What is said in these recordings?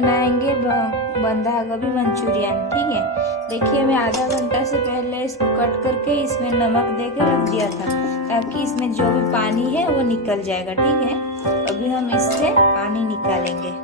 बनाएंगे बंधा गोभी मंचूरियन। ठीक है, देखिए मैं आधा घंटा से पहले इसको कट करके इसमें नमक दे के रख दिया था ताकि इसमें जो भी पानी है वो निकल जाएगा। ठीक है, अभी हम इससे पानी निकालेंगे।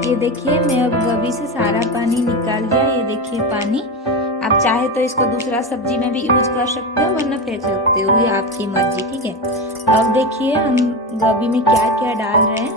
ये देखिए मैं अब गोभी से सारा पानी निकाल दिया। ये देखिए पानी, आप चाहे तो इसको दूसरा सब्जी में भी यूज कर सकते हो वरना फेंक सकते हो, ये आपकी मर्जी। ठीक है, अब देखिए हम गोभी में क्या क्या डाल रहे हैं।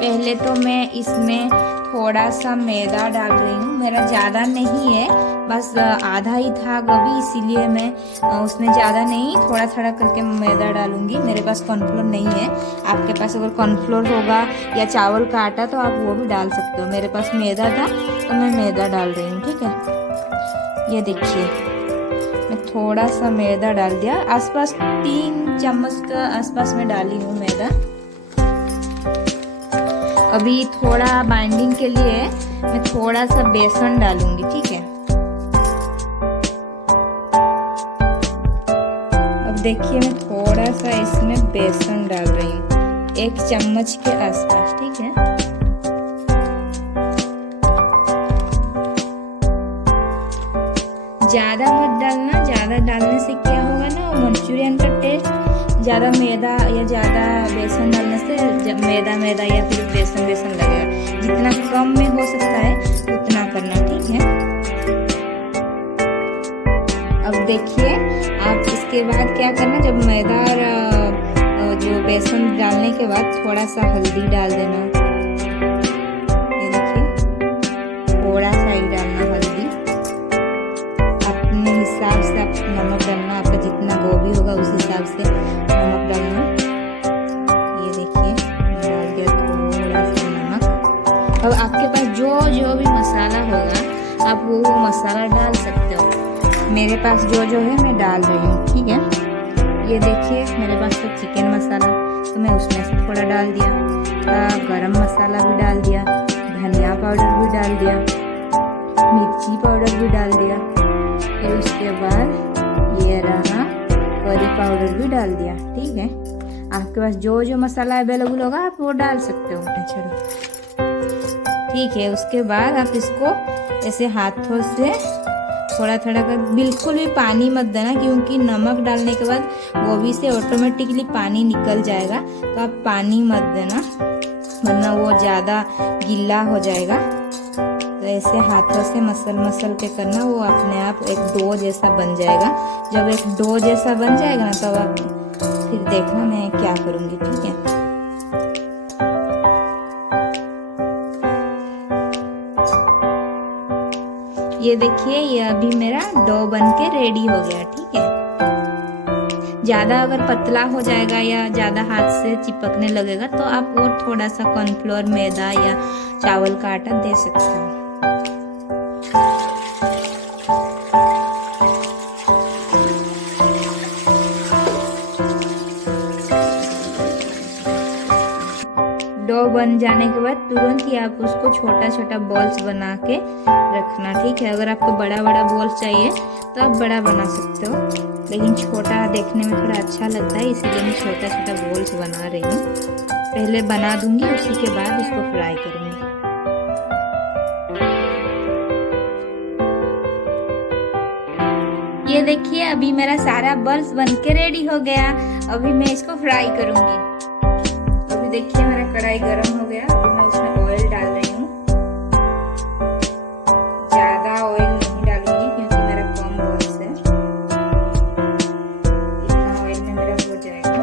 पहले तो मैं इसमें थोड़ा सा मैदा डाल रही हूँ, मेरा ज़्यादा नहीं है, बस आधा ही था गोभी, इसीलिए मैं उसमें ज़्यादा नहीं थोड़ा थोड़ा करके मैदा डालूंगी। मेरे पास कॉर्नफ्लोर नहीं है, आपके पास अगर कॉर्नफ्लोर होगा या चावल का आटा तो आप वो भी डाल सकते हो। मेरे पास मैदा था तो मैं मैदा डाल रही हूँ। ठीक है, ये देखिए मैं थोड़ा सा मैदा डाल दिया, आसपास 3 चम्मच का आसपास में डाली हूँ मैदा। अभी थोड़ा बाइंडिंग के लिए मैं थोड़ा सा बेसन डालूंगी। ठीक है, अब देखिए मैं थोड़ा सा इसमें बेसन डाल रही हूँ, 1 चम्मच के आसपास। ठीक है, ज्यादा मत डालना, ज्यादा डालने से क्या होगा ना, मंचूरियन का टेस्ट ज़्यादा मैदा या ज़्यादा बेसन डालने से मैदा मैदा या फिर बेसन बेसन लगेगा। जितना कम में हो सकता है उतना करना। ठीक है, अब देखिए आप इसके बाद क्या करना, जब मैदा और जो बेसन डालने के बाद थोड़ा सा हल्दी डाल देना। ये देखिए थोड़ा सा ही डालना हल्दी, अपने हिसाब से आप नमक डालना, आपका जितना गोभी होगा उस हिसाब से नमक डालना। ये देखिए डाल दिया थोड़ा सा नमक। अब आपके पास जो भी मसाला होगा आप वो मसाला डाल सकते हो। मेरे पास जो है मैं डाल रही हूँ। ठीक है, ये देखिए मेरे पास तो चिकन मसाला तो मैं उसमें से थोड़ा डाल दिया, गरम मसाला भी डाल दिया, धनिया पाउडर भी डाल दिया, मिर्ची पाउडर भी डाल दिया, फिर उसके बाद ये रहा करी पाउडर भी डाल दिया। ठीक है, आपके पास जो मसाला अवेलेबल होगा आप वो डाल सकते हो। चलो ठीक है, उसके बाद आप इसको ऐसे हाथों से थोड़ा थोड़ा कर, बिल्कुल भी पानी मत देना क्योंकि नमक डालने के बाद गोभी से ऑटोमेटिकली पानी निकल जाएगा, तो आप पानी मत देना वरना वो ज़्यादा गीला हो जाएगा। तो ऐसे हाथों से मसल के करना, वो अपने आप एक डो जैसा बन जाएगा। जब एक डो जैसा बन जाएगा ना तब आप फिर देखना मैं क्या करूँगी। ठीक है, ये देखिए ये अभी मेरा डो बन के रेडी हो गया। ठीक है, ज़्यादा अगर पतला हो जाएगा या ज़्यादा हाथ से चिपकने लगेगा तो आप और थोड़ा सा कॉर्नफ्लोर मैदा या चावल का आटा दे सकते हो। डो बन जाने के बाद तुरंत ही आप उसको छोटा छोटा बॉल्स बना के रखना। ठीक है, अगर आपको बड़ा बड़ा बॉल्स चाहिए तो आप बड़ा बना सकते हो, लेकिन छोटा देखने में थोड़ा अच्छा लगता है इसीलिए मैं छोटा छोटा बॉल्स बना रही हूँ। पहले बना दूंगी उसी के बाद उसको फ्राई करूंगी। ये देखिए अभी मेरा सारा बॉल्स बन के रेडी हो गया। अभी मैं इसको फ्राई करूंगी। अभी देखिए मेरा कढ़ाई गरम हो गया, अभी मैं उसमें ऑयल डाल रही हूँ। ज्यादा ऑयल नहीं डालूंगी क्योंकि मेरा कम बॉल्स है, इतना ऑयल में मेरा हो जाएगा।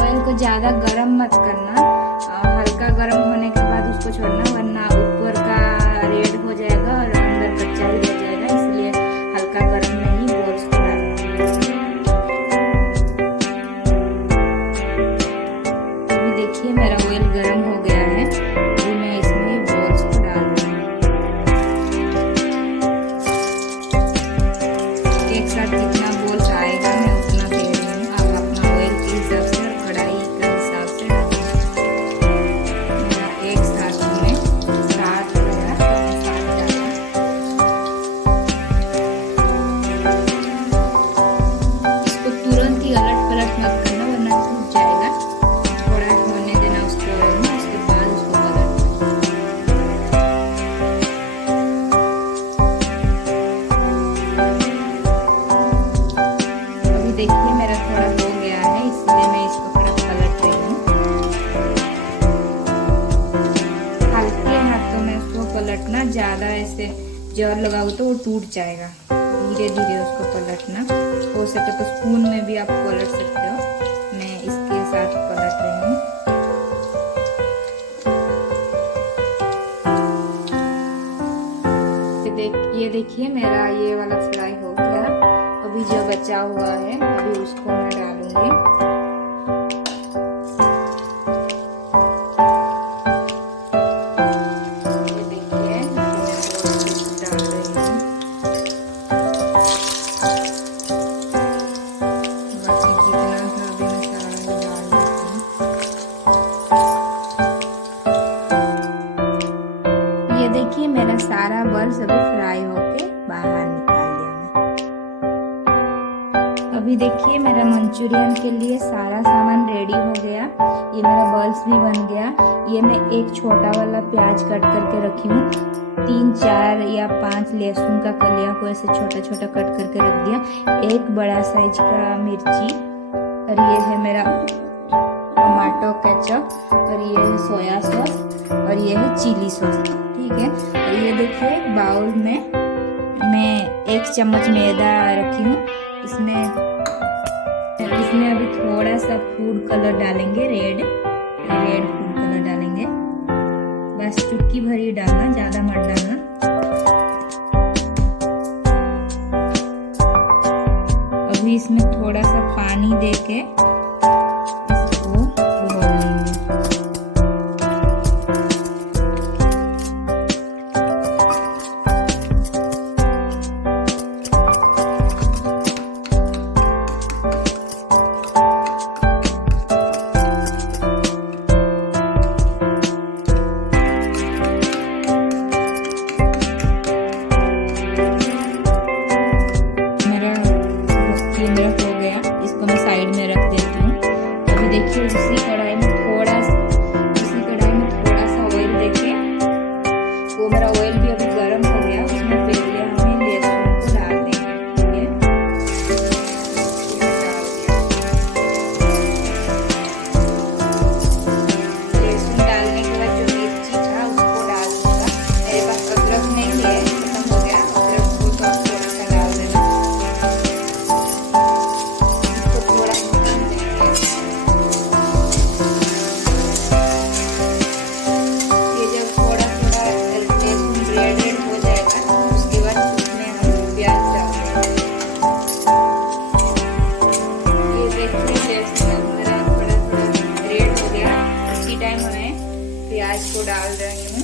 ऑयल को ज्यादा गरम मत करना, हल्का गरम होने के बाद उसको छोड़ना वरना ऊपर का रेड हो जाएगा और अंदर कच्चा ही रह जाएगा, इसलिए हल्का गरम में ही बॉल्स को डालना। पलटना, ज़्यादा ऐसे जोर लगाओ तो वो टूट जाएगा। धीरे धीरे उसको पलटना, हो सके तो स्पून में भी आप पलट सकते हो। मैं इसके साथ पलट रही हूँ। ये देखिए मेरा ये वाला फ्राई हो गया। अभी जो बचा हुआ है अभी उसको मैं डालूंगी। ये देखिए मैं डाल रही हूँ। बाकी जितना था अभी मैं सारा डाल देती हूँ। ये देखिए मेरा सारा बॉल्स अभी फ्राई होके बाहर निकाल दिया मैं। अभी देखिए मेरा मंचूरियन के लिए सारा सामान रेडी हो गया। ये मेरा बॉल्स भी बन गया। ये मैं एक छोटा वाला प्याज कट करके रखी हूँ, 3, 4 या 5 लहसुन का कलिया को ऐसे छोटा छोटा कट करके रख दिया, एक बड़ा साइज का मिर्ची, और ये है मेरा टमाटो केचप, और ये है सोया सॉस, और ये है चिली सॉस। ठीक है, और ये देखिए बाउल में मैं 1 चम्मच मैदा रखी हूँ। इसमें अभी थोड़ा सा फूड कलर डालेंगे, रेड फूड कलर डालेंगे, बस चुटकी भर ही डालना, ज्यादा मत डालना। अभी इसमें थोड़ा सा पानी देके इसको घोल लेंगे। देखिए उसी कढ़ाई में थोड़ा सा ऑयल देके, वो मेरा ऑयल भी अभी गर्म हो गया, उसमें पहले हमें लहसुन को डाल देंगे। लहसुन डालने के बाद जो मिर्ची था उसको डाल दूंगा। मेरे पास अदरक नहीं है, खत्म हो गया, अदरक को थोड़ा सा डाल देना। इसको थोड़ा प्याज को डाल रही हूँ।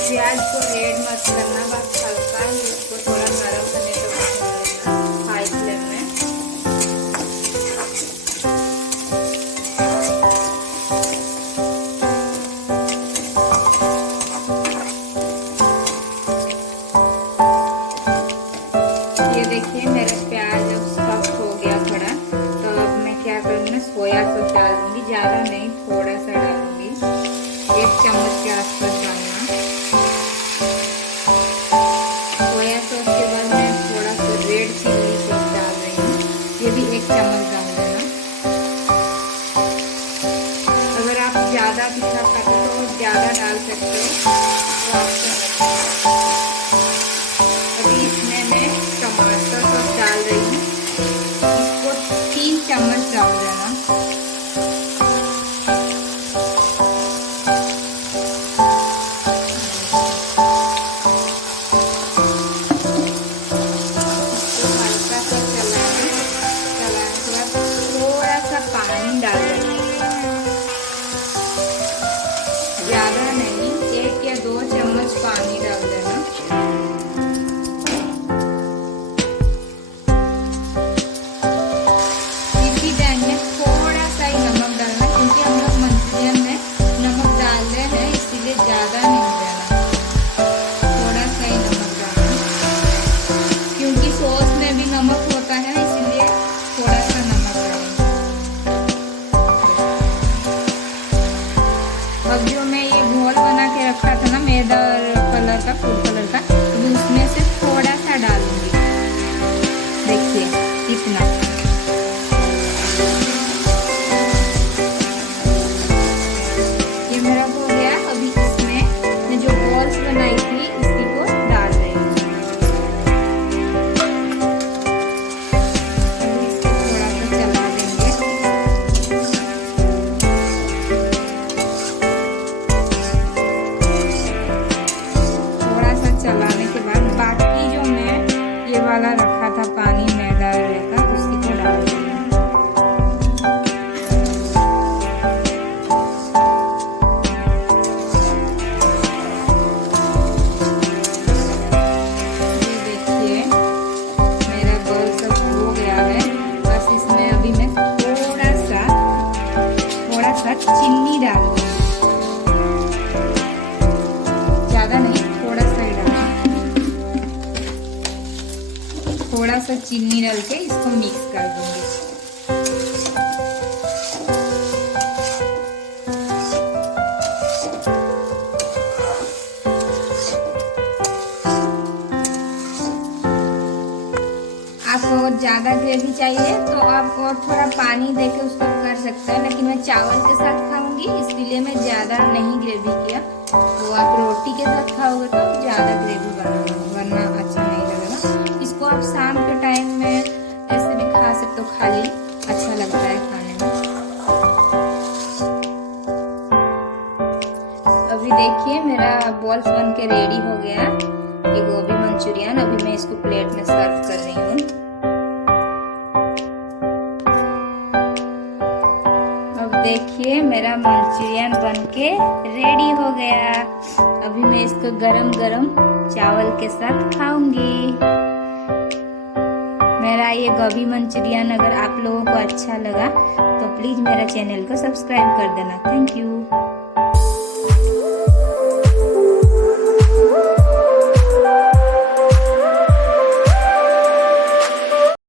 प्याज को रेड मत करना, बस हल्का ही उसको थोड़ा नरम करने तक हाई फ्लेम में। ये देखिए मेरा प्याज हो गया थोड़ा, तो अब मैं क्या करूँगी, सोया सॉस डाल दूंगी, ज़्यादा नहीं थोड़ा सा डालूंगी, 1 चम्मच के आसपास डालना। सोया सॉस के बाद मैं थोड़ा सा रेड चिली सॉस डाल रही हूँ, ये भी 1 चम्मच डाल देना। अगर आप ज़्यादा तीखा खाते हो तो ज़्यादा डाल सकते हो, तो आपका। अभी इसमें मैं टमाटर सॉस डाल रही हूँ, इसको 3 चम्मच डाल देना। हल्का सा चलाने के बाद थोड़ा सा पानी डाल देना, ज्यादा नहीं, 1 या 2 चम्मच पानी डाल देना। इसी टाइम में थोड़ा सा ही नमक डालना, क्योंकि हम लोग मंचूरियन में नमक डाल रहे हैं, इसीलिए ज्यादा नहीं डालना, थोड़ा सा ही नमक डालना, क्योंकि सॉस में भी नमक होता है, इसीलिए थोड़ा सा नमक डालना। अब जो मैं ये घोल बना के रखा था ना मैदा और कलर का, फूड कलर का, तो उसमें से थोड़ा सा डालूंगी, देखिए इतना। साथ चीनी डाल दूंगी, ज्यादा नहीं, थोड़ा सा ही डालना, थोड़ा सा चीनी डाल के इसको मिक्स कर दूंगी। आपको ज्यादा ग्रेवी चाहिए तो आप और थोड़ा पानी देके उसको कर सकते हैं, लेकिन मैं चावल के साथ खाऊंगी इसलिए मैं ज्यादा नहीं ग्रेवी किया। तो आप रोटी के साथ खाओगे तो ज्यादा ग्रेवी बनाना, वरना अच्छा नहीं लगेगा। इसको आप शाम के टाइम में ऐसे भी खा सकते हो, खाली अच्छा लगता है खाने में। अभी देखिए मेरा बॉल्स बन के रेडी हो गया, ये गोभी मंचूरियन। अभी मैं इसको प्लेट में सर्व कर रही हूँ। देखिए मेरा मंचूरियन बनके रेडी हो गया। अभी मैं इसको गरम गरम चावल के साथ खाऊंगी। मेरा ये गोभी मंचूरियन अगर आप लोगों को अच्छा लगा तो प्लीज मेरा चैनल को सब्सक्राइब कर देना। Thank you.